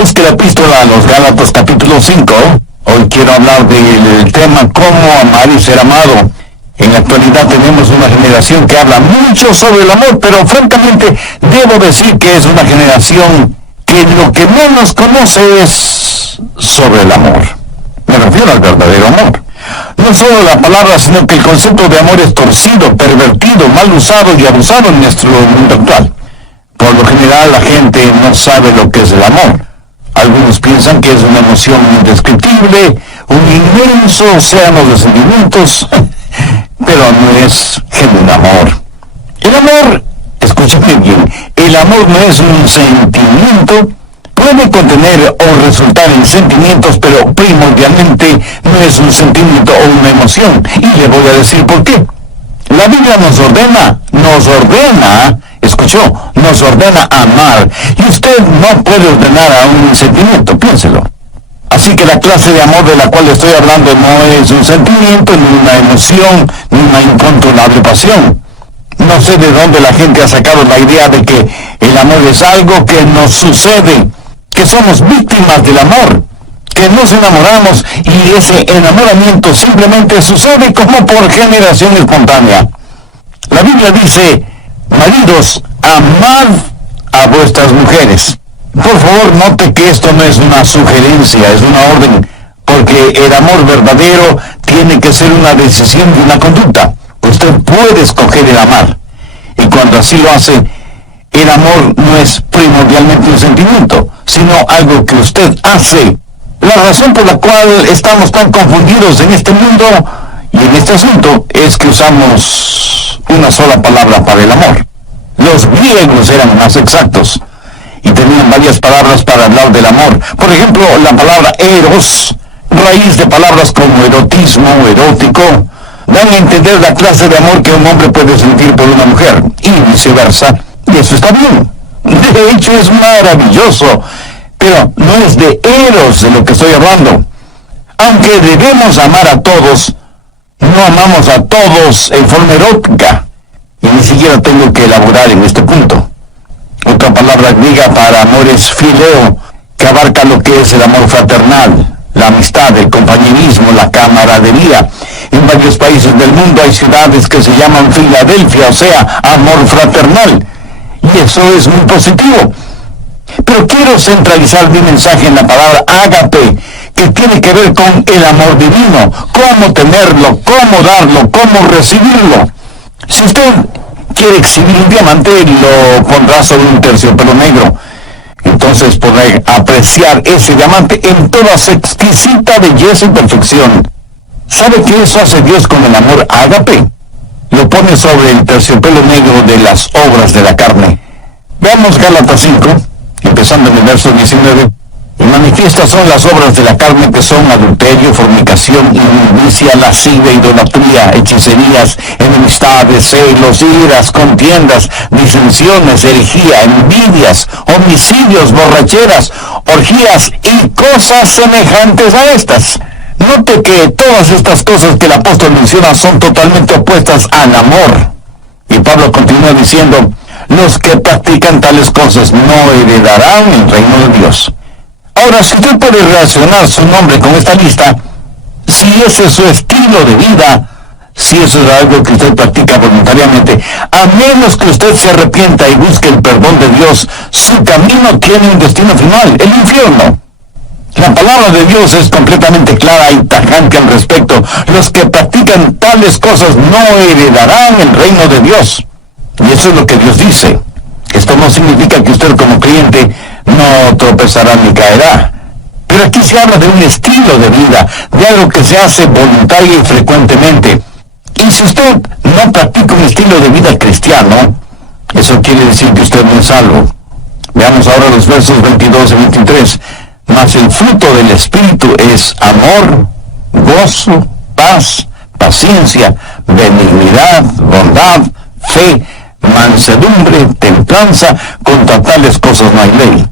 Busque la epístola a los Gálatas capítulo 5. Hoy quiero hablar del tema cómo amar y ser amado. En la actualidad tenemos una generación que habla mucho sobre el amor, pero francamente debo decir que es una generación que lo que menos conoce es sobre el amor. Me refiero al verdadero amor. No solo la palabra, sino que el concepto de amor es torcido, pervertido, mal usado y abusado en nuestro mundo actual. Por lo general la gente no sabe lo que es el amor. Algunos piensan que es una emoción indescriptible, un inmenso océano de sentimientos, pero no es genuino amor. El amor, escúchame bien, el amor no es un sentimiento. Puede contener o resultar en sentimientos, pero primordialmente no es un sentimiento o una emoción. Y le voy a decir por qué. La Biblia nos ordena, escuchó, nos ordena amar. Y usted no puede ordenar a un sentimiento, piénselo. Así que la clase de amor de la cual estoy hablando no es un sentimiento, ni una emoción, ni una incontrolable pasión. No sé de dónde la gente ha sacado la idea de que el amor es algo que nos sucede, que somos víctimas del amor, que nos enamoramos y ese enamoramiento simplemente sucede como por generación espontánea. La Biblia dice, maridos, amad a vuestras mujeres. Por favor, note que esto no es una sugerencia, es una orden, porque el amor verdadero tiene que ser una decisión y una conducta. Usted puede escoger el amar, y cuando así lo hace, el amor no es primordialmente un sentimiento, sino algo que usted hace. La razón por la cual estamos tan confundidos en este mundo y en este asunto es que usamos una sola palabra para el amor. Los griegos eran más exactos y tenían varias palabras para hablar del amor. Por ejemplo, la palabra eros, raíz de palabras como erotismo, erótico, dan a entender la clase de amor que un hombre puede sentir por una mujer, y viceversa, y eso está bien. De hecho, es maravilloso, pero no es de eros de lo que estoy hablando. Aunque debemos amar a todos, no amamos a todos en forma erótica, y ni siquiera tengo que elaborar en este punto. Otra palabra griega para amor es fileo, que abarca lo que es el amor fraternal, la amistad, el compañerismo, la camaradería. En varios países del mundo hay ciudades que se llaman Filadelfia, o sea, amor fraternal. Y eso es muy positivo. Pero quiero centralizar mi mensaje en la palabra ágape, que tiene que ver con el amor divino, cómo tenerlo, cómo darlo, cómo recibirlo. Si usted quiere exhibir un diamante, lo pondrá sobre un terciopelo negro. Entonces podrá apreciar ese diamante en toda su exquisita belleza y perfección. ¿Sabe qué eso hace Dios con el amor ágape? Lo pone sobre el terciopelo negro de las obras de la carne. Veamos Gálatas 5, empezando en el verso 19. Y manifiestas son las obras de la carne, que son adulterio, fornicación, inmundicia, lascivia, idolatría, hechicerías, enemistades, celos, iras, contiendas, disensiones, herejía, envidias, homicidios, borracheras, orgías y cosas semejantes a estas. Note que todas estas cosas que el apóstol menciona son totalmente opuestas al amor. Y Pablo continúa diciendo, los que practican tales cosas no heredarán el reino de Dios. Ahora, si usted puede relacionar su nombre con esta lista, si ese es su estilo de vida, si eso es algo que usted practica voluntariamente, a menos que usted se arrepienta y busque el perdón de Dios, su camino tiene un destino final, el infierno. La palabra de Dios es completamente clara y tajante al respecto. Los que practican tales cosas no heredarán el reino de Dios. Y eso es lo que Dios dice. Esto no significa que usted como creyente no tropezará ni caerá. Pero aquí se habla de un estilo de vida, de algo que se hace voluntaria y frecuentemente. Y si usted no practica un estilo de vida cristiano, eso quiere decir que usted no es salvo. Veamos ahora los versos 22 y 23. Mas el fruto del Espíritu es amor, gozo, paz, paciencia, benignidad, bondad, fe, mansedumbre, templanza. Contra tales cosas no hay ley.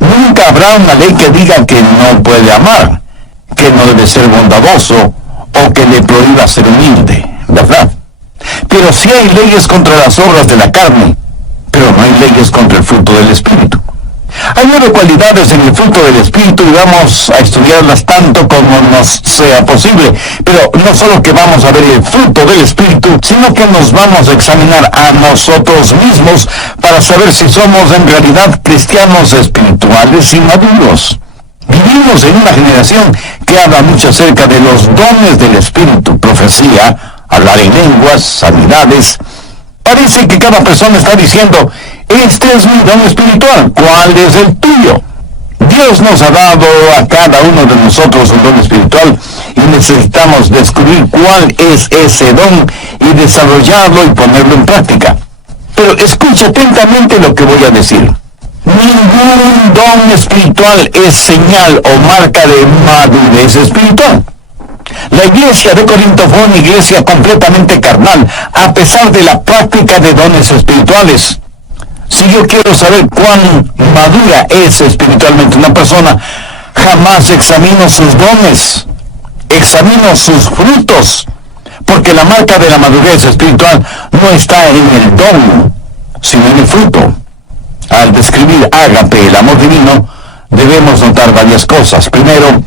Nunca habrá una ley que diga que no puede amar, que no debe ser bondadoso o que le prohíba ser humilde, ¿verdad? Pero sí hay leyes contra las obras de la carne, pero no hay leyes contra el fruto del Espíritu. Hay 9 cualidades en el fruto del Espíritu y vamos a estudiarlas tanto como nos sea posible. Pero no solo que vamos a ver el fruto del Espíritu, sino que nos vamos a examinar a nosotros mismos para saber si somos en realidad cristianos espirituales y maduros. Vivimos en una generación que habla mucho acerca de los dones del Espíritu, profecía, hablar en lenguas, sanidades. Parece que cada persona está diciendo, este es mi don espiritual, ¿cuál es el tuyo? Dios nos ha dado a cada uno de nosotros un don espiritual y necesitamos descubrir cuál es ese don y desarrollarlo y ponerlo en práctica. Pero escucha atentamente lo que voy a decir. Ningún don espiritual es señal o marca de madurez espiritual. La iglesia de Corinto fue una iglesia completamente carnal, a pesar de la práctica de dones espirituales. Si yo quiero saber cuán madura es espiritualmente una persona, jamás examino sus dones, examino sus frutos, porque la marca de la madurez espiritual no está en el don, sino en el fruto. Al describir ágape, el amor divino, debemos notar varias cosas. Primero,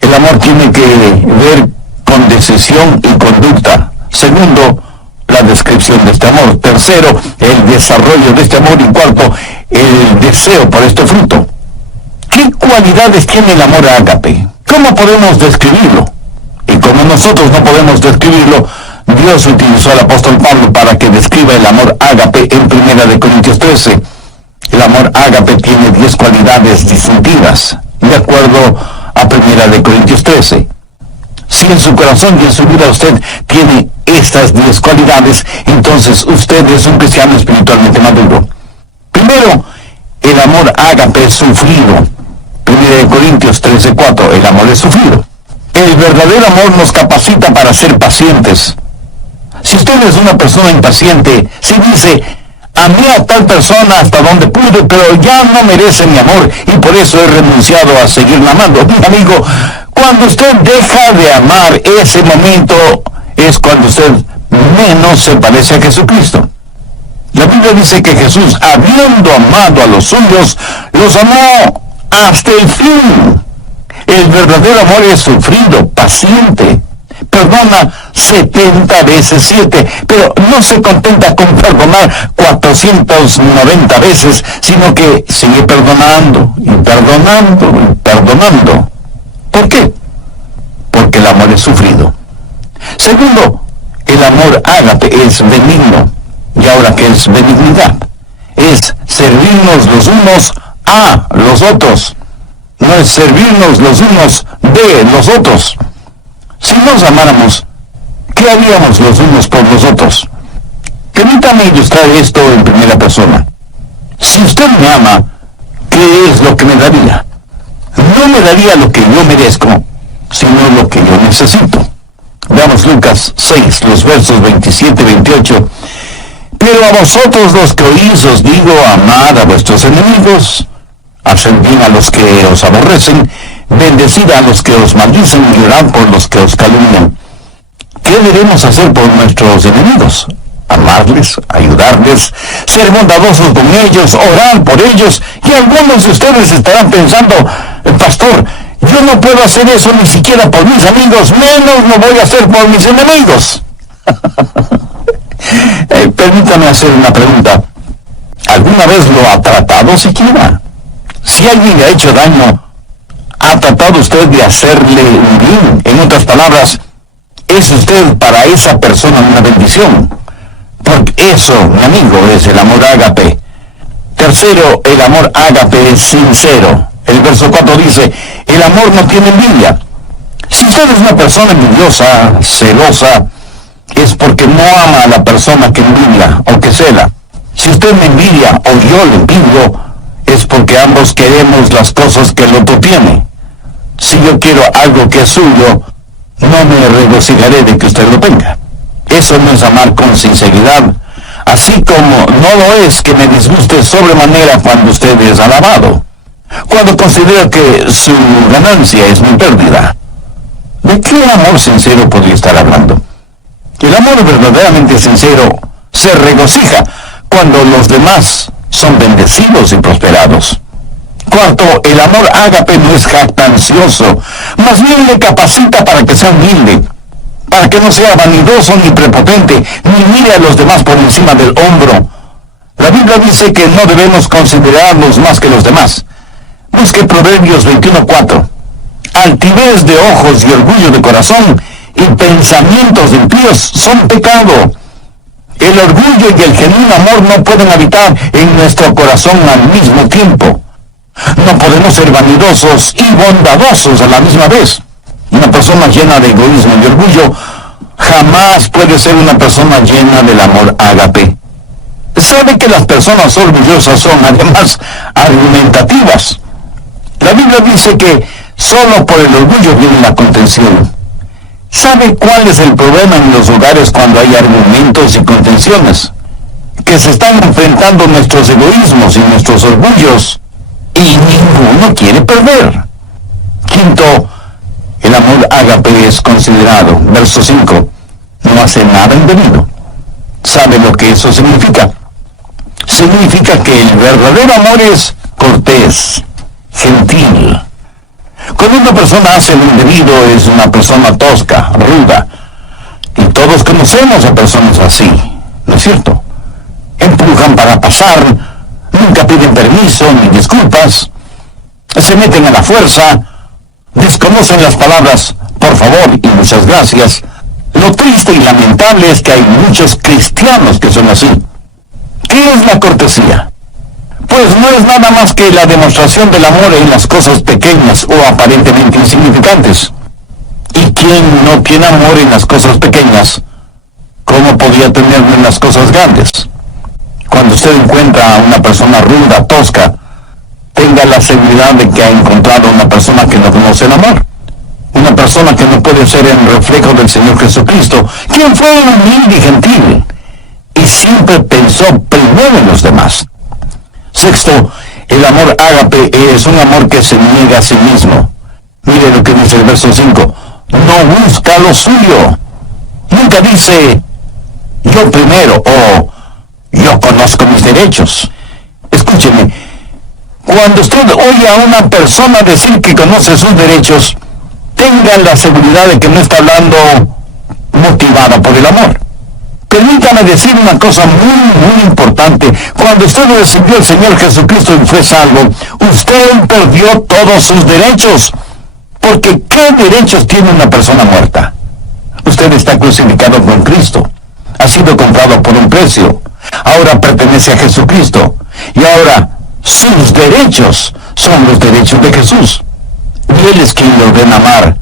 el amor tiene que ver con decisión y conducta. Segundo, la descripción de este amor. Tercero, el desarrollo de este amor. Y cuarto, el deseo por este fruto. ¿Qué cualidades tiene el amor ágape? ¿Cómo podemos describirlo? Y como nosotros no podemos describirlo, Dios utilizó al apóstol Pablo para que describa el amor ágape en 1 Corintios 13. El amor ágape tiene 10 cualidades distintivas, de acuerdo a 1 Corintios 13. Si en su corazón y en su vida usted tiene estas 10 cualidades, entonces usted es un cristiano espiritualmente maduro. Primero, el amor ágape es sufrido. 1 Corintios 13:4, el amor es sufrido. El verdadero amor nos capacita para ser pacientes. Si usted es una persona impaciente, si dice, amé a tal persona hasta donde pude, pero ya no merece mi amor y por eso he renunciado a seguirla amando. Amigo, cuando usted deja de amar, ese momento es cuando usted menos se parece a Jesucristo. La Biblia dice que Jesús, habiendo amado a los suyos, los amó hasta el fin. El verdadero amor es sufrido, paciente. Perdona 70 veces 7, pero no se contenta con perdonar 490 veces, sino que sigue perdonando y perdonando y perdonando. ¿Por qué? Porque el amor es sufrido. Segundo, el amor ágape es benigno. ¿Y ahora qué es benignidad? Es servirnos los unos a los otros. No es servirnos los unos de los otros. Si nos amáramos, ¿qué haríamos los unos por los otros? Permítame ilustrar esto en primera persona. Si usted me ama, ¿qué es lo que me daría? No me daría lo que yo merezco, sino lo que yo necesito. Veamos Lucas 6, los versos 27 y 28. Pero a vosotros los que oís os digo, amad a vuestros enemigos, haced bien a los que os aborrecen, bendecid a los que os maldicen y orad por los que os calumnian. ¿Qué debemos hacer por nuestros enemigos? Amarles, ayudarles, ser bondadosos con ellos, orar por ellos. Y algunos de ustedes estarán pensando, pastor, yo no puedo hacer eso ni siquiera por mis amigos, menos lo voy a hacer por mis enemigos. Permítame hacer una pregunta. ¿Alguna vez lo ha tratado siquiera? Si alguien le ha hecho daño, ¿ha tratado usted de hacerle un bien? En otras palabras, ¿es usted para esa persona una bendición? Porque eso, mi amigo, es el amor ágape. Tercero, el amor ágape es sincero. El verso 4 dice, el amor no tiene envidia. Si usted es una persona envidiosa, celosa, es porque no ama a la persona que envidia o que cela. Si usted me envidia o yo le envidio, es porque ambos queremos las cosas que el otro tiene. Si yo quiero algo que es suyo, no me regocijaré de que usted lo tenga. Eso no es amar con sinceridad, así como no lo es que me disguste sobremanera cuando usted es alabado, cuando considero que su ganancia es mi pérdida. ¿De qué amor sincero podría estar hablando? El amor verdaderamente sincero se regocija cuando los demás son bendecidos y prosperados. Cuarto, el amor ágape no es jactancioso, más bien le capacita para que sea humilde, para que no sea vanidoso ni prepotente, ni mire a los demás por encima del hombro. La Biblia dice que no debemos considerarnos más que los demás. Busque Proverbios 21:4. Altivez de ojos y orgullo de corazón y pensamientos impíos son pecado. El orgullo y el genuino amor no pueden habitar en nuestro corazón al mismo tiempo. No podemos ser vanidosos y bondadosos a la misma vez. Una persona llena de egoísmo y orgullo jamás puede ser una persona llena del amor ágape. Sabe que las personas orgullosas son además argumentativas. La Biblia dice que solo por el orgullo viene la contención. ¿Sabe cuál es el problema en los hogares cuando hay argumentos y contenciones? Que se están enfrentando nuestros egoísmos y nuestros orgullos y ninguno quiere perder. Quinto, el amor ágape es considerado. Verso 5. No hace nada indebido. ¿Sabe lo que eso significa? Significa que el verdadero amor es cortés, gentil. Cuando una persona hace lo indebido es una persona tosca, ruda. Y todos conocemos a personas así, ¿no es cierto? Empujan para pasar, nunca piden permiso ni disculpas, se meten a la fuerza, desconocen las palabras por favor y muchas gracias. Lo triste y lamentable es que hay muchos cristianos que son así. ¿Qué es la cortesía? Pues no es nada más que la demostración del amor en las cosas pequeñas o aparentemente insignificantes. ¿Y quién no tiene amor en las cosas pequeñas? ¿Cómo podría tenerlo en las cosas grandes? Cuando usted encuentra a una persona ruda, tosca, tenga la seguridad de que ha encontrado una persona que no conoce el amor. Una persona que no puede ser el reflejo del Señor Jesucristo, quien fue humilde y gentil, y siempre pensó primero en los demás. Sexto, el amor ágape es un amor que se niega a sí mismo. Mire lo que dice el verso 5. No busca lo suyo. Nunca dice, yo primero, o yo conozco mis derechos. Escúcheme, cuando usted oye a una persona decir que conoce sus derechos, tenga la seguridad de que no está hablando motivada por el amor. Permítame decir una cosa muy importante. Cuando usted recibió al Señor Jesucristo y fue salvo, usted perdió todos sus derechos. Porque ¿qué derechos tiene una persona muerta? Usted está crucificado con Cristo. Ha sido comprado por un precio. Ahora pertenece a Jesucristo. Y ahora sus derechos son los derechos de Jesús. Y Él es quien lo ordena amar.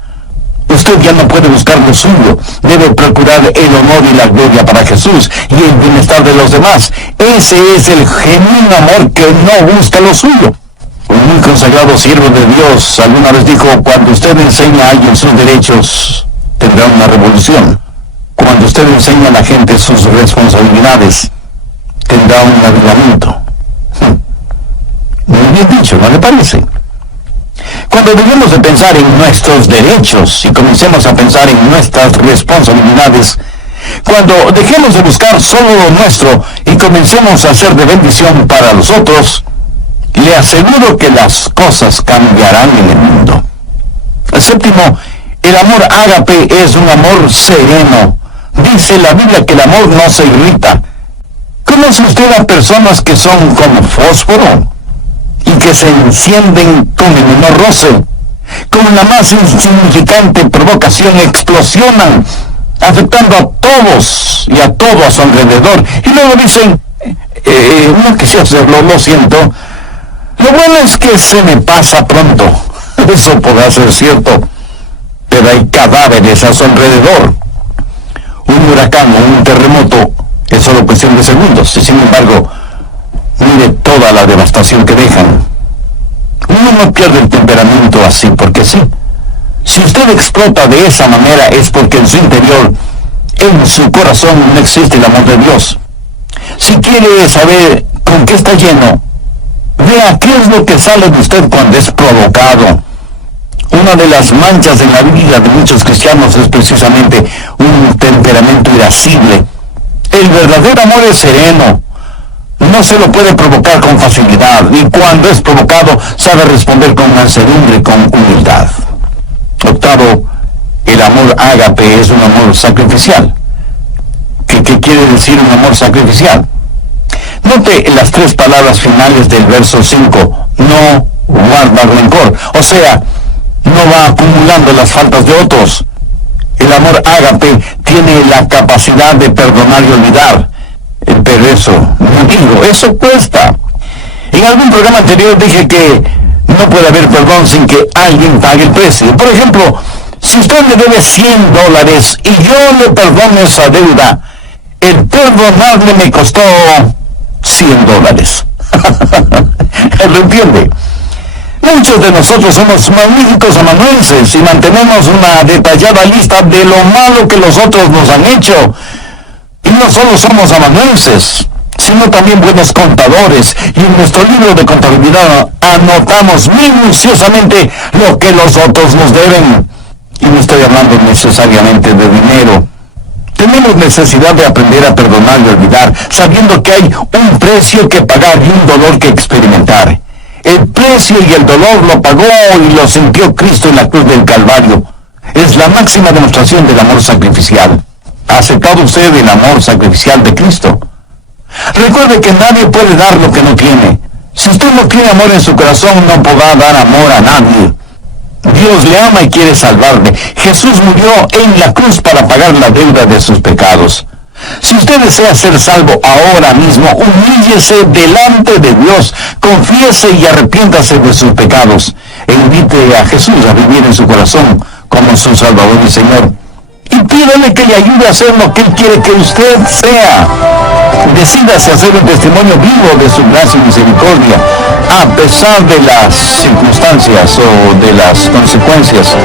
Usted ya no puede buscar lo suyo, debe procurar el honor y la gloria para Jesús y el bienestar de los demás. Ese es el genuino amor que no busca lo suyo. Un muy consagrado siervo de Dios alguna vez dijo, cuando usted enseña a alguien sus derechos, tendrá una revolución. Cuando usted enseña a la gente sus responsabilidades, tendrá un avivamiento. Muy bien dicho, ¿no le parece? Cuando debemos de pensar en nuestros derechos y comencemos a pensar en nuestras responsabilidades, cuando dejemos de buscar solo lo nuestro y comencemos a hacer de bendición para los otros, le aseguro que las cosas cambiarán en el mundo. Séptimo, el amor ágape es un amor sereno. Dice la Biblia que el amor no se irrita. ¿Conoce usted a personas que son como fósforo y que se encienden con el menor roce? Con la más insignificante provocación explosionan, afectando a todos y a todo a su alrededor. Y luego dicen, no quise hacerlo, lo siento. Lo bueno es que se me pasa pronto. Eso podrá ser cierto, pero hay cadáveres a su alrededor. Un huracán o un terremoto es solo cuestión de segundos, y sin embargo, mire toda la devastación que dejan. Uno no pierde el temperamento así porque sí. Si usted explota de esa manera es porque en su interior, en su corazón, no existe el amor de Dios. Si quiere saber con qué está lleno, vea qué es lo que sale de usted cuando es provocado. Una de las manchas en la vida de muchos cristianos es precisamente un temperamento irascible. El verdadero amor es sereno, No se lo puede provocar con facilidad, y cuando es provocado, sabe responder con mansedumbre y con humildad. Octavo, el amor ágape es un amor sacrificial. ¿Qué quiere decir un amor sacrificial? Note las tres palabras finales del verso 5. No guarda rencor. O sea, no va acumulando las faltas de otros. El amor ágape tiene la capacidad de perdonar y olvidar. Pero eso cuesta. En algún programa anterior dije que no puede haber perdón sin que alguien pague el precio. Por ejemplo, si usted me debe $100 y yo le perdono esa deuda, el perdonarle me costó $100. ¿Lo entiende? Muchos de nosotros somos magníficos amanuenses y mantenemos una detallada lista de lo malo que los otros nos han hecho. Y no solo somos amanuenses, sino también buenos contadores, y en nuestro libro de contabilidad anotamos minuciosamente lo que los otros nos deben. Y no estoy hablando necesariamente de dinero. Tenemos necesidad de aprender a perdonar y olvidar, sabiendo que hay un precio que pagar y un dolor que experimentar. El precio y el dolor lo pagó y lo sintió Cristo en la cruz del Calvario. Es la máxima demostración del amor sacrificial. ¿Ha aceptado usted el amor sacrificial de Cristo? Recuerde que nadie puede dar lo que no tiene. Si usted no tiene amor en su corazón, no podrá dar amor a nadie. Dios le ama y quiere salvarle. Jesús murió en la cruz para pagar la deuda de sus pecados. Si usted desea ser salvo ahora mismo, humíllese delante de Dios, confiese y arrepiéntase de sus pecados, e invite a Jesús a vivir en su corazón como su Salvador y Señor. Y pídale que le ayude a hacer lo que Él quiere que usted sea. Decídase hacer un testimonio vivo de su gracia y misericordia, a pesar de las circunstancias o de las consecuencias.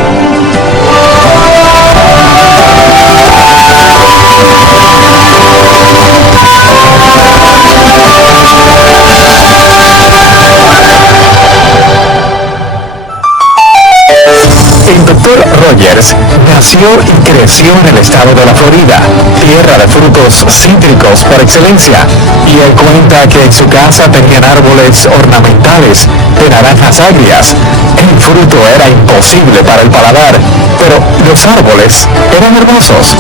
El Dr. Rogers nació y creció en el estado de la Florida, tierra de frutos cítricos por excelencia, y él cuenta que en su casa tenían árboles ornamentales de naranjas agrias. El fruto era imposible para el paladar, pero los árboles eran hermosos.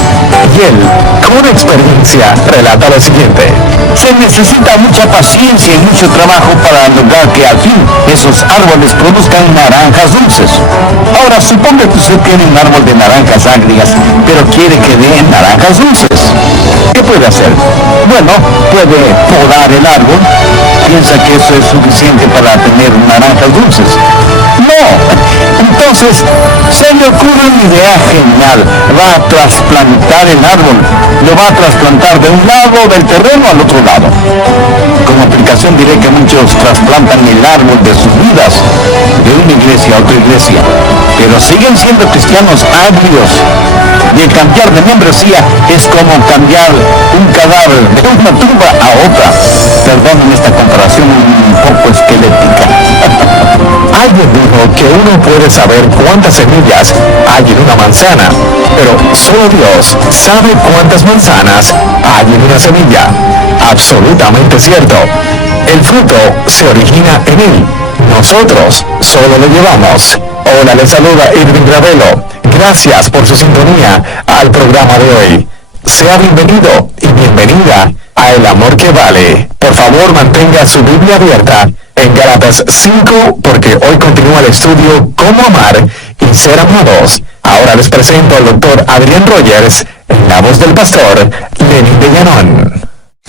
Y él, con experiencia, relata lo siguiente: se necesita mucha paciencia y mucho trabajo para lograr que al fin esos árboles produzcan naranjas dulces. Ahora, suponga que usted tiene un árbol de naranjas agrias, pero quiere que dé naranjas dulces. ¿Qué puede hacer? Bueno, puede podar el árbol. ¿Piensa que eso es suficiente para tener naranjas dulces? No. Entonces, se le ocurre una idea genial. Va a trasplantar el árbol. Lo va a trasplantar de un lado del terreno al otro lado. Como aplicación diré que muchos trasplantan el árbol de sus vidas de una iglesia a otra iglesia, pero siguen siendo cristianos agrios. Y el cambiar de membresía es como cambiar un cadáver de una tumba a otra. Perdonen esta comparación un poco esquelética. Alguien dijo que uno puede saber cuántas semillas hay en una manzana, pero solo Dios sabe cuántas manzanas hay en una semilla. Absolutamente cierto. El fruto se origina en él. Nosotros solo lo llevamos. Hola, les saluda Irving Gravelo. Gracias por su sintonía al programa de hoy. Sea bienvenido y bienvenida a El Amor que Vale. Por favor, mantenga su Biblia abierta en Gálatas 5, porque hoy continúa el estudio Cómo amar y ser amados. Ahora les presento al Dr. Adrián Rogers en la voz del pastor Lenín de Llanón.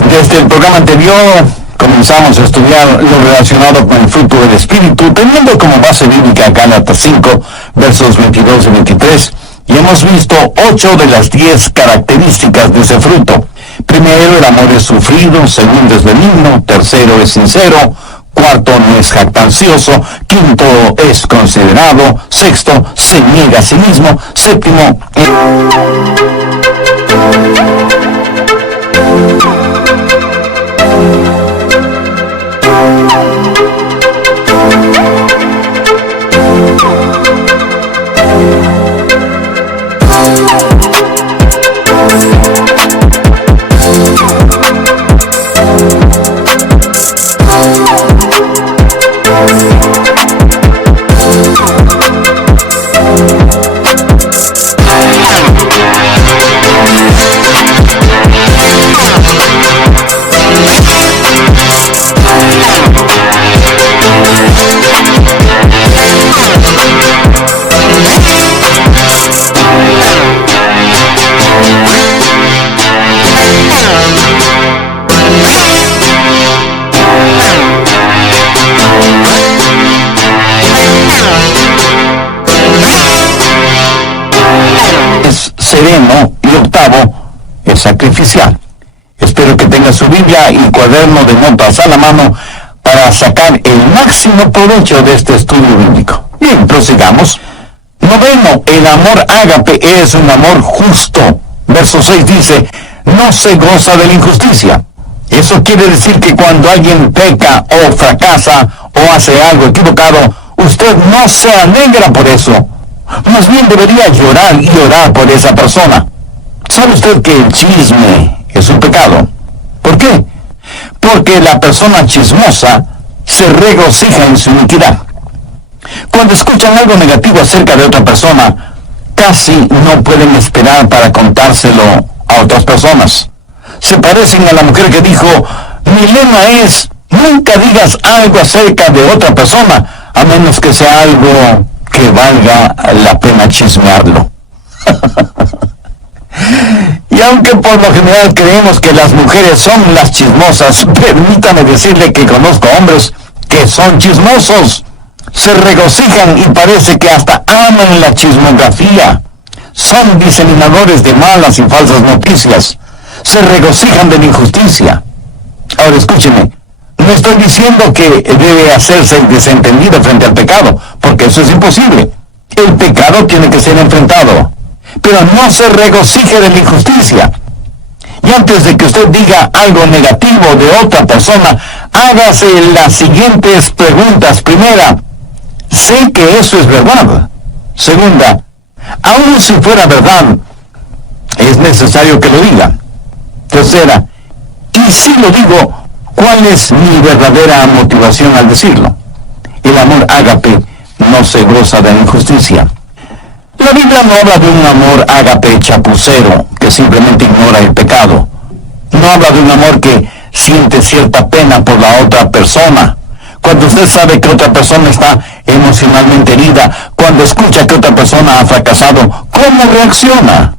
Desde el programa anterior comenzamos a estudiar lo relacionado con el fruto del Espíritu, teniendo como base bíblica Gálatas 5, versos 22 y 23, y hemos visto 8 de las 10 características de ese fruto. Primero, el amor es sufrido. Segundo, es benigno. Tercero, es sincero. Cuarto, no es jactancioso. Quinto, es considerado. Sexto, se niega a sí mismo. Séptimo, noveno y octavo es sacrificial. Espero que tenga su Biblia y cuaderno de notas a la mano para sacar el máximo provecho de este estudio bíblico. Bien, prosigamos. Noveno, el amor ágape es un amor justo. Verso 6 dice, no se goza de la injusticia. Eso quiere decir que cuando alguien peca o fracasa o hace algo equivocado, usted no se alegra por eso. Más bien debería llorar y orar por esa persona. ¿Sabe usted que el chisme es un pecado? ¿Por qué? Porque la persona chismosa se regocija en su iniquidad. Cuando escuchan algo negativo acerca de otra persona, casi no pueden esperar para contárselo a otras personas. Se parecen a la mujer que dijo, mi lema es, nunca digas algo acerca de otra persona, a menos que sea algo que valga la pena chismearlo. Y aunque por lo general creemos que las mujeres son las chismosas, permítame decirle que conozco hombres que son chismosos. Se regocijan y parece que hasta aman la chismografía. Son diseminadores de malas y falsas noticias. Se regocijan de la injusticia. Ahora escúcheme, no estoy diciendo que debe hacerse desentendido frente al pecado, porque eso es imposible. El pecado tiene que ser enfrentado. Pero no se regocije de la injusticia. Y antes de que usted diga algo negativo de otra persona, hágase las siguientes preguntas. Primera, ¿sé que eso es verdad? Segunda, aun si fuera verdad, es necesario que lo diga. Tercera, y si lo digo, ¿cuál es mi verdadera motivación al decirlo? El amor ágape no se goza de la injusticia. La Biblia no habla de un amor ágape chapucero, que simplemente ignora el pecado. No habla de un amor que siente cierta pena por la otra persona. Cuando usted sabe que otra persona está emocionalmente herida, cuando escucha que otra persona ha fracasado, ¿cómo reacciona?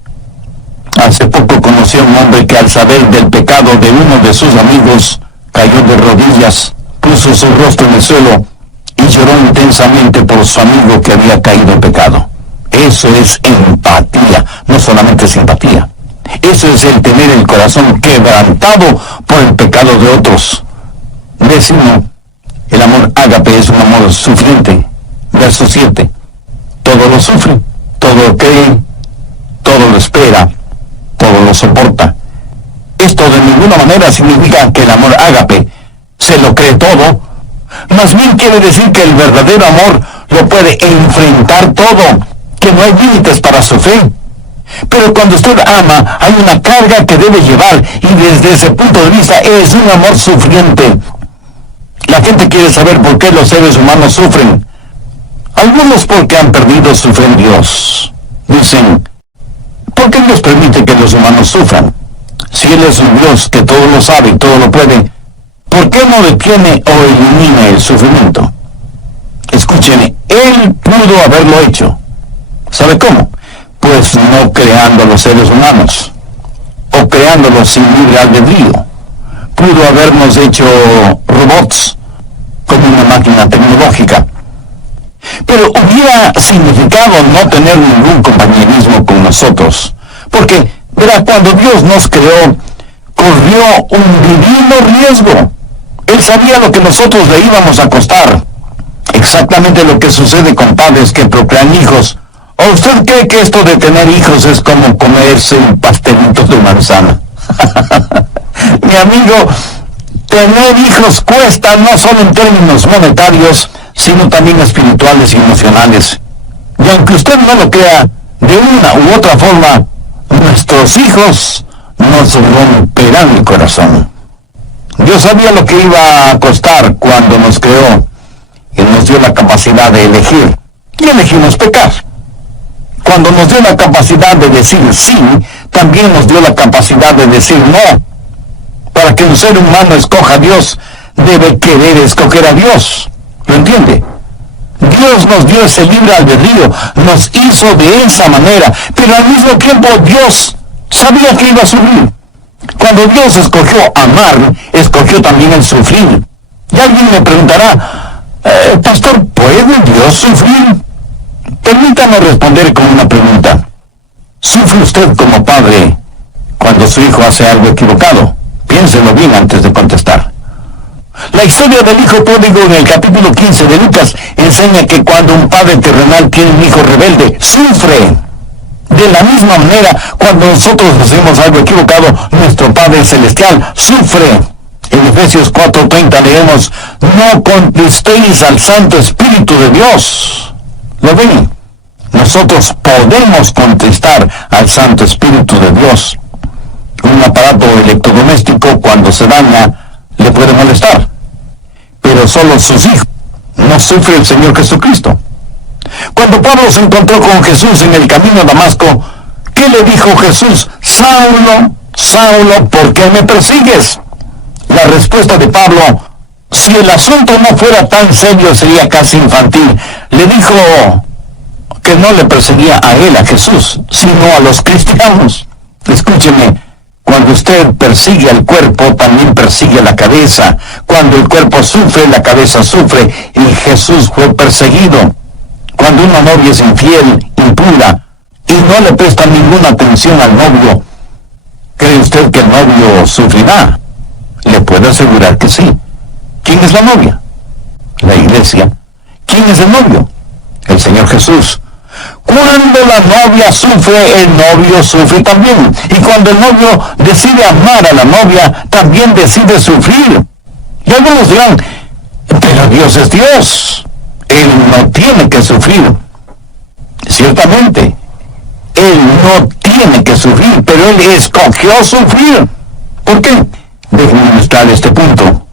Hace poco conocí a un hombre que al saber del pecado de uno de sus amigos, cayó de rodillas, puso su rostro en el suelo y lloró intensamente por su amigo que había caído en pecado. Eso es empatía, no solamente simpatía. Eso es el tener el corazón quebrantado por el pecado de otros. Décimo, el amor ágape es un amor sufriente. Verso 7. Todo lo sufre, todo lo cree, todo lo espera, todo lo soporta. Esto de ninguna manera significa que el amor ágape se lo cree todo. Más bien quiere decir que el verdadero amor lo puede enfrentar todo, que no hay límites para su fe. Pero cuando usted ama, hay una carga que debe llevar, y desde ese punto de vista es un amor sufriente. La gente quiere saber por qué los seres humanos sufren. Algunos porque han perdido su fe en Dios. Dicen, ¿por qué Dios permite que los humanos sufran? Si Él es un Dios que todo lo sabe y todo lo puede, ¿por qué no detiene o elimina el sufrimiento? Escúcheme, Él pudo haberlo hecho. ¿Sabe cómo? Pues no creando a los seres humanos, o creándolos sin libre albedrío. Pudo habernos hecho robots, como una máquina tecnológica. Pero hubiera significado no tener ningún compañerismo con nosotros. Porque, verá, cuando Dios nos creó, corrió un divino riesgo. Él sabía lo que nosotros le íbamos a costar. Exactamente lo que sucede con padres que procrean hijos. ¿O usted cree que esto de tener hijos es como comerse un pastelito de manzana? Mi amigo, tener hijos cuesta no solo en términos monetarios, sino también espirituales y emocionales. Y aunque usted no lo crea, de una u otra forma, nuestros hijos nos romperán el corazón. Dios sabía lo que iba a costar cuando nos creó y nos dio la capacidad de elegir. Y elegimos pecar. Cuando nos dio la capacidad de decir sí, también nos dio la capacidad de decir no. Para que un ser humano escoja a Dios, debe querer escoger a Dios. ¿Lo entiende? Dios nos dio ese libre albedrío, nos hizo de esa manera, pero al mismo tiempo Dios sabía que iba a sufrir. Cuando Dios escogió amar, escogió también el sufrir. Y alguien me preguntará, pastor, ¿puede Dios sufrir? Permítame responder con una pregunta. ¿Sufre sufre usted como padre cuando su hijo hace algo equivocado? Piénselo bien antes de contestar. La historia del hijo pródigo en el capítulo 15 de Lucas enseña que cuando un padre terrenal tiene un hijo rebelde, sufre. De la misma manera, cuando nosotros hacemos algo equivocado, nuestro Padre Celestial sufre. En Efesios 4:30 leemos, no contristéis al Santo Espíritu de Dios. ¿Lo ven? Nosotros podemos contristar al Santo Espíritu de Dios. Un aparato electrodoméstico, cuando se daña, le puede molestar. Pero solo sus hijos. No sufre el Señor Jesucristo. Cuando Pablo se encontró con Jesús en el camino a Damasco, ¿qué le dijo Jesús? Saulo, Saulo, ¿por qué me persigues? La respuesta de Pablo, si el asunto no fuera tan serio, sería casi infantil. Le dijo que no le perseguía a él, a Jesús, sino a los cristianos. Escúcheme, cuando usted persigue al cuerpo, también persigue la cabeza. Cuando el cuerpo sufre, la cabeza sufre, y Jesús fue perseguido. Cuando una novia es infiel, impura, y no le presta ninguna atención al novio, ¿cree usted que el novio sufrirá? Le puedo asegurar que sí. ¿Quién es la novia? La iglesia. ¿Quién es el novio? El Señor Jesús. Cuando la novia sufre, el novio sufre también. Y cuando el novio decide amar a la novia, también decide sufrir. Y algunos dirán, pero Dios es Dios. Él no tiene que sufrir. Ciertamente, Él no tiene que sufrir, pero Él escogió sufrir. ¿Por qué? Déjenme mostrar este punto.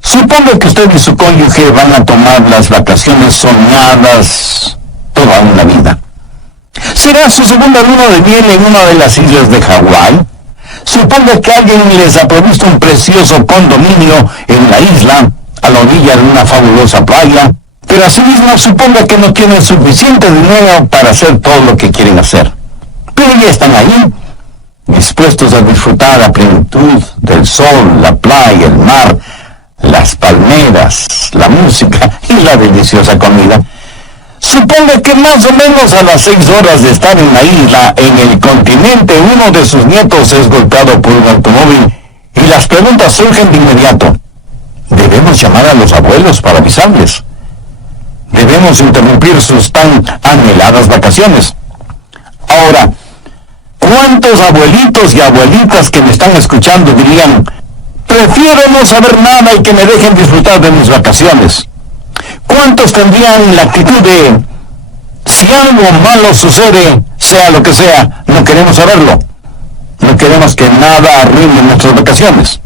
Supongo que usted y su cónyuge van a tomar las vacaciones soñadas toda una vida. ¿Será su segunda luna de miel en una de las islas de Hawái? Supongo que alguien les ha provisto un precioso condominio en la isla, a la orilla de una fabulosa playa, pero asimismo supongo que no tienen suficiente dinero para hacer todo lo que quieren hacer. Pero ya están ahí, dispuestos a disfrutar a plenitud del sol, la playa, el mar, las palmeras, la música y la deliciosa comida. Supongo que más o menos a las 6 horas de estar en la isla, en el continente, uno de sus nietos es golpeado por un automóvil y las preguntas surgen de inmediato. Debemos llamar a los abuelos para avisarles. Debemos interrumpir sus tan anheladas vacaciones. Ahora, ¿cuántos abuelitos y abuelitas que me están escuchando dirían, prefiero no saber nada y que me dejen disfrutar de mis vacaciones? ¿Cuántos tendrían la actitud de, si algo malo sucede, sea lo que sea, no queremos saberlo? No queremos que nada arruine nuestras vacaciones.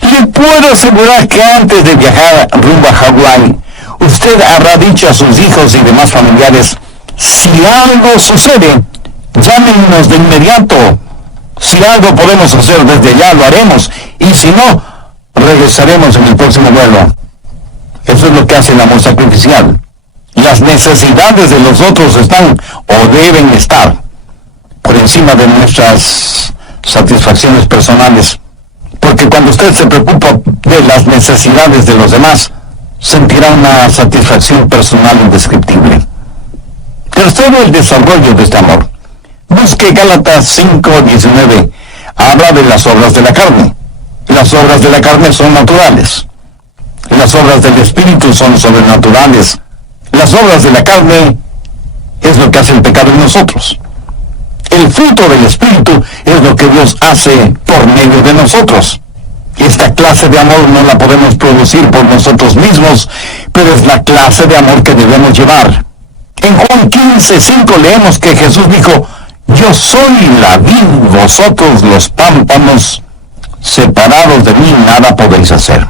Le puedo asegurar que antes de viajar rumbo a Hawái, usted habrá dicho a sus hijos y demás familiares, si algo sucede, llámenos de inmediato. Si algo podemos hacer desde allá, lo haremos. Y si no, regresaremos en el próximo vuelo. Eso es lo que hace el amor sacrificial. Las necesidades de los otros están o deben estar por encima de nuestras satisfacciones personales. Porque cuando usted se preocupa de las necesidades de los demás, sentirá una satisfacción personal indescriptible. Tercero, el desarrollo de este amor. Busque Gálatas 5:19. Habla de las obras de la carne. Las obras de la carne son naturales. Las obras del Espíritu son sobrenaturales. Las obras de la carne es lo que hace el pecado en nosotros. El fruto del Espíritu es lo que Dios hace por medio de nosotros. Esta clase de amor no la podemos producir por nosotros mismos, pero es la clase de amor que debemos llevar. En Juan 15:5 leemos que Jesús dijo, yo soy la vid, vosotros los pámpanos, separados de mí nada podéis hacer.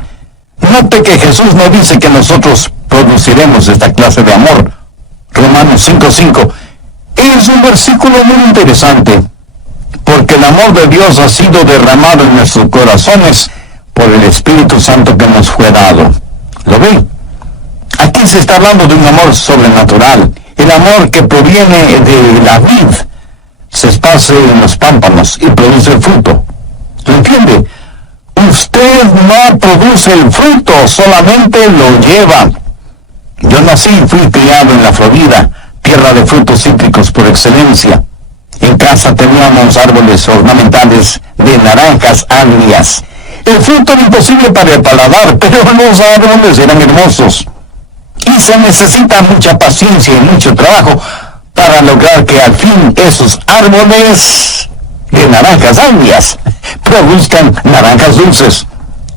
Note que Jesús no dice que nosotros produciremos esta clase de amor. Romanos 5:5 es un versículo muy interesante, porque el amor de Dios ha sido derramado en nuestros corazones por el Espíritu Santo que nos fue dado. ¿Lo ve? Aquí se está hablando de un amor sobrenatural, el amor que proviene de la vid, se esparce en los pámpanos y produce el fruto. ¿Lo entiende? Usted no produce el fruto, solamente lo lleva. Yo nací y fui criado en la Florida, tierra de frutos cítricos por excelencia. En casa teníamos árboles ornamentales de naranjas agrias. El fruto era imposible para el paladar, pero los árboles eran hermosos. Y se necesita mucha paciencia y mucho trabajo para lograr que al fin esos árboles de naranjas agrias produzcan naranjas dulces.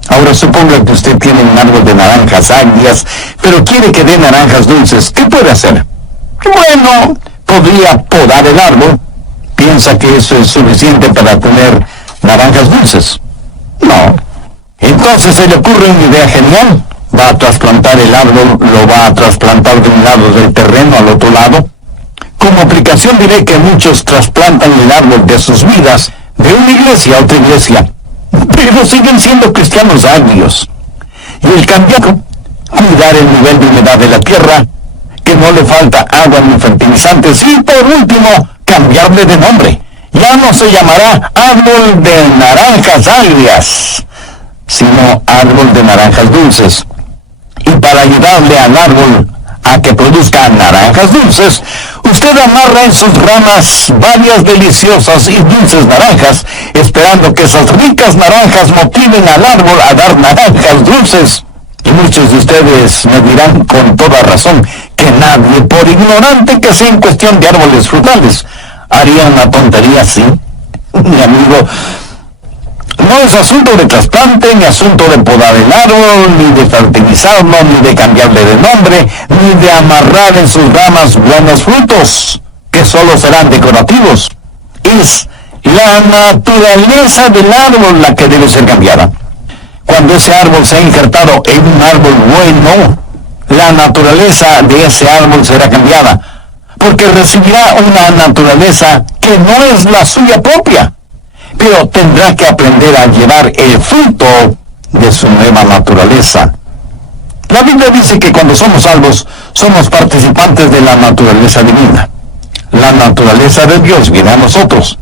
Ahora suponga que usted tiene un árbol de naranjas agrias, pero quiere que dé naranjas dulces. ¿Qué puede hacer? Bueno, podría podar el árbol. ¿Piensa que eso es suficiente para tener naranjas dulces? No. Entonces se le ocurre una idea genial. Va a trasplantar el árbol, lo va a trasplantar de un lado del terreno al otro lado. Como aplicación diré que muchos trasplantan el árbol de sus vidas de una iglesia a otra iglesia, pero siguen siendo cristianos agrios. Y el cambiar, cuidar el nivel de humedad de la tierra, que no le falta agua ni fertilizantes, y por último, cambiarle de nombre. Ya no se llamará árbol de naranjas agrias, sino árbol de naranjas dulces. Y para ayudarle al árbol a que produzca naranjas dulces, usted amarra en sus ramas varias deliciosas y dulces naranjas, esperando que esas ricas naranjas motiven al árbol a dar naranjas dulces. Y muchos de ustedes me dirán con toda razón que nadie, por ignorante que sea en cuestión de árboles frutales, haría una tontería así. Mi amigo, no es asunto de trasplante, ni asunto de podar el árbol, ni de fertilizarlo, ni de cambiarle de nombre, ni de amarrar en sus ramas buenos frutos, que solo serán decorativos. Es la naturaleza del árbol la que debe ser cambiada. Cuando ese árbol se ha injertado en un árbol bueno, la naturaleza de ese árbol será cambiada, porque recibirá una naturaleza que no es la suya propia, pero tendrá que aprender a llevar el fruto de su nueva naturaleza. La Biblia dice que cuando somos salvos, somos participantes de la naturaleza divina. La naturaleza de Dios viene a nosotros.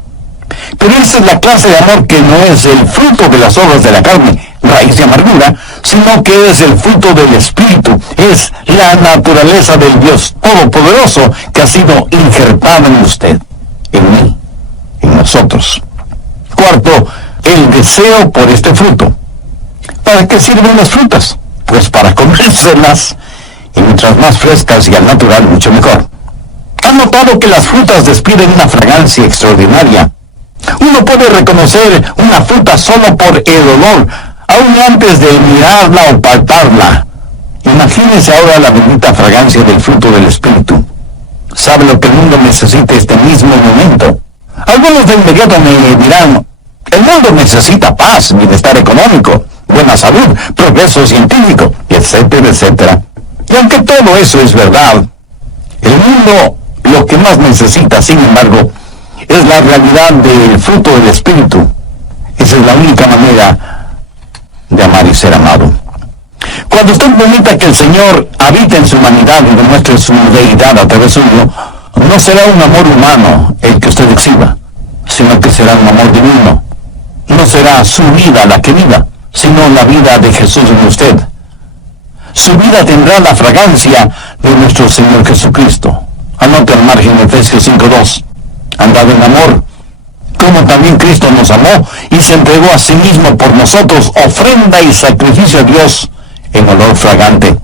Pero esa es la clase de amor que no es el fruto de las obras de la carne, raíz de amargura, sino que es el fruto del Espíritu, es la naturaleza del Dios Todopoderoso que ha sido injertada en usted, en mí, en nosotros. Cuarto, el deseo por este fruto. ¿Para qué sirven las frutas? Pues para comérselas, y mientras más frescas y al natural, mucho mejor. ¿Han notado que las frutas despiden una fragancia extraordinaria? Uno puede reconocer una fruta solo por el olor, aún antes de mirarla o palparla. Imagínese ahora la bendita fragancia del fruto del Espíritu. ¿Sabe lo que el mundo necesita este mismo momento? Algunos de inmediato me dirán, el mundo necesita paz, bienestar económico, buena salud, progreso científico, etcétera, etcétera. Y aunque todo eso es verdad, el mundo lo que más necesita, sin embargo, es la realidad del fruto del Espíritu. Esa es la única manera de amar y ser amado. Cuando usted permita que el Señor habite en su humanidad y demuestre su deidad a través suyo, no será un amor humano el que usted exhiba, sino que será un amor divino. No será su vida la que viva, sino la vida de Jesús en usted. Su vida tendrá la fragancia de nuestro Señor Jesucristo. Anote al margen Efesios 5:2. Andad en amor, como también Cristo nos amó y se entregó a sí mismo por nosotros, ofrenda y sacrificio a Dios en olor fragante.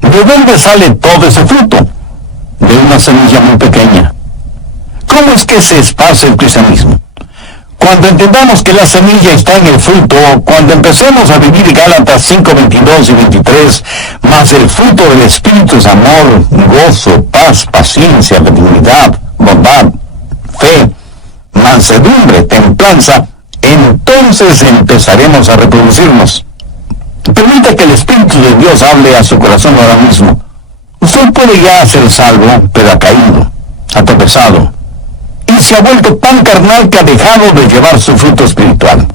¿De dónde sale todo ese fruto? De una semilla muy pequeña. ¿Cómo es que se esparce el cristianismo? Cuando entendamos que la semilla está en el fruto, cuando empecemos a vivir Gálatas 5:22 y 23, más el fruto del Espíritu es amor, gozo, paz, paciencia, benignidad, bondad, fe, mansedumbre, templanza, entonces empezaremos a reproducirnos. Permita que el Espíritu de Dios hable a su corazón ahora mismo. Usted puede ya ser salvo, pero ha caído, ha tropezado, y se ha vuelto tan carnal que ha dejado de llevar su fruto espiritual.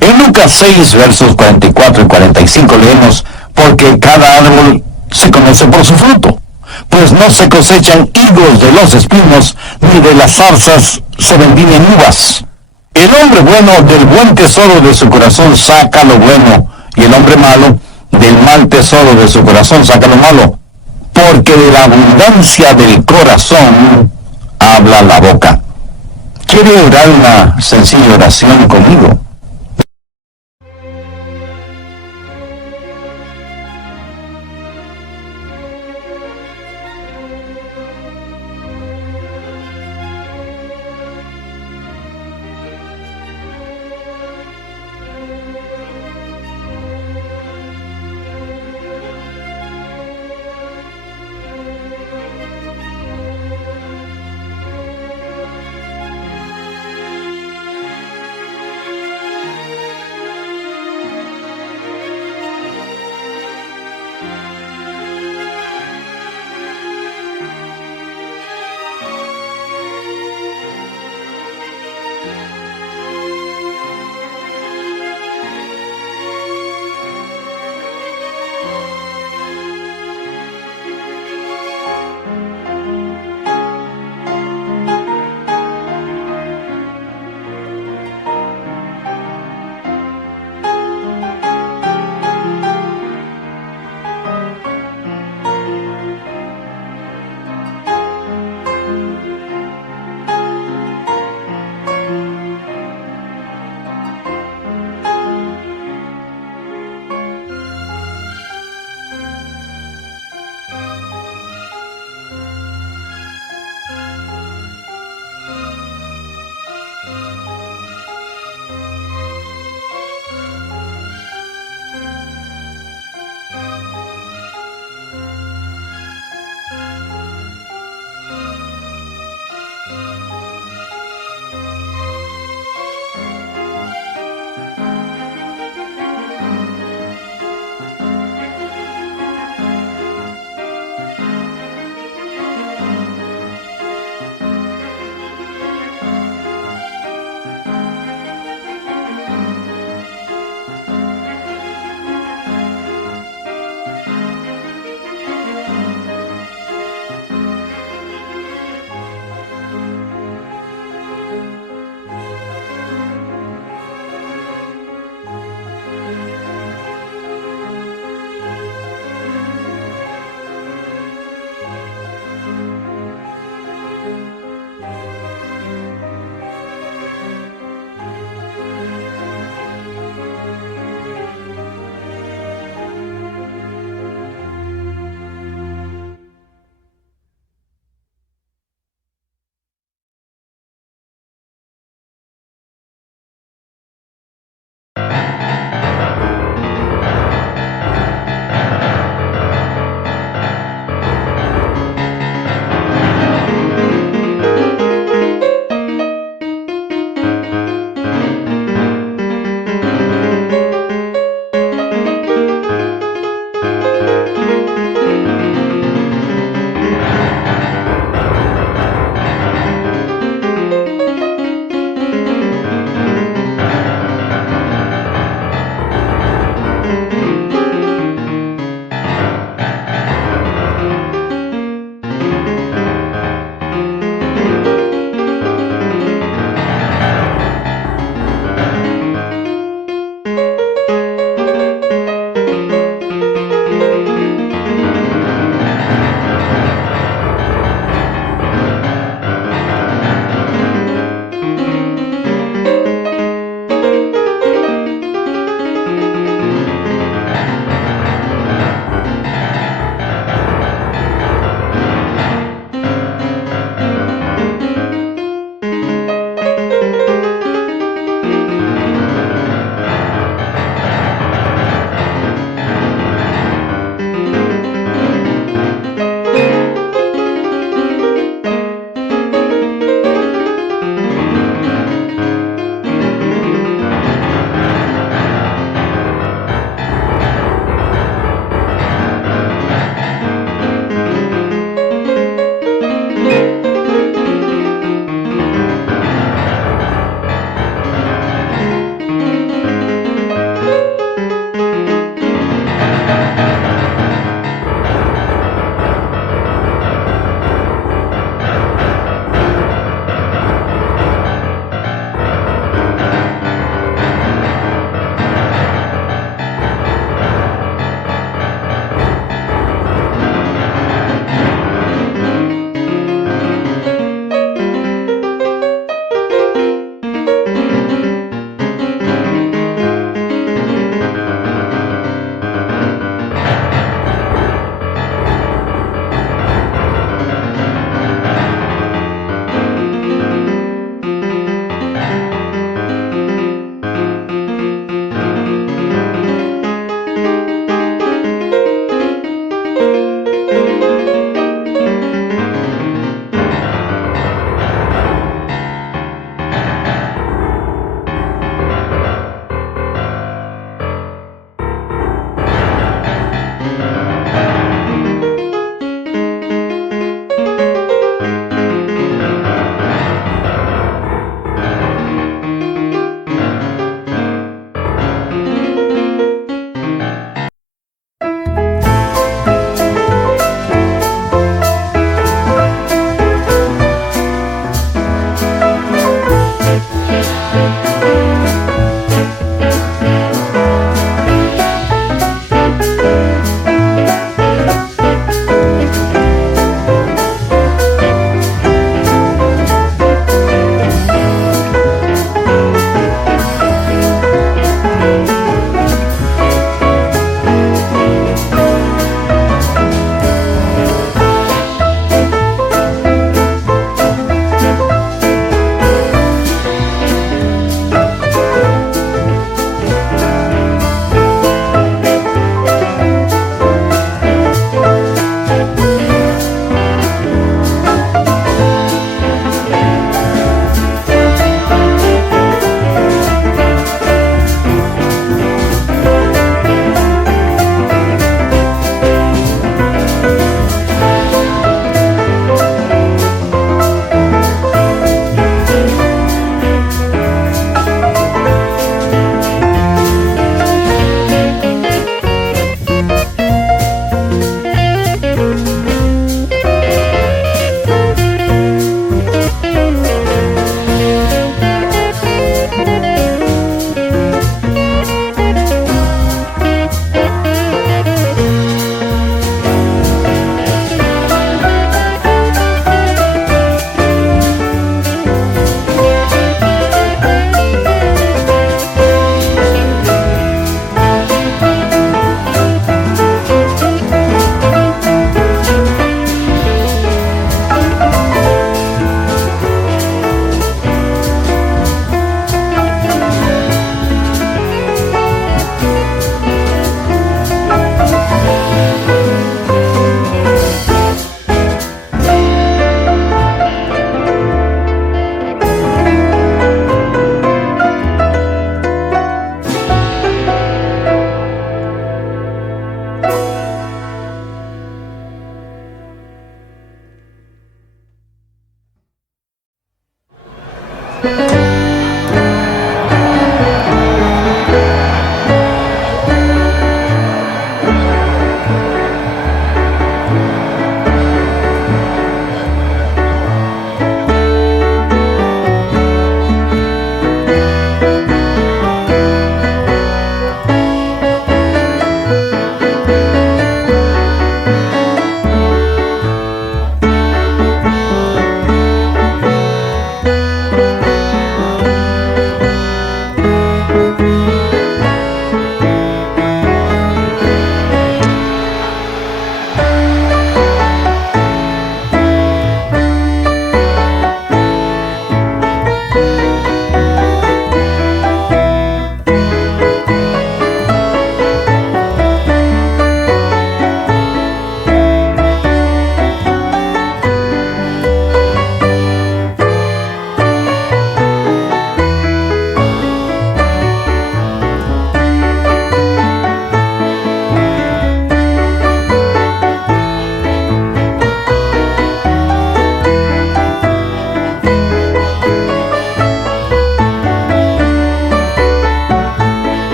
En Lucas 6, versos 44 y 45 leemos, porque cada árbol se conoce por su fruto, pues no se cosechan higos de los espinos, ni de las zarzas se vendimia uvas. El hombre bueno del buen tesoro de su corazón saca lo bueno, y el hombre malo del mal tesoro de su corazón saca lo malo, porque de la abundancia del corazón habla la boca. ¿Quiere orar una sencilla oración conmigo?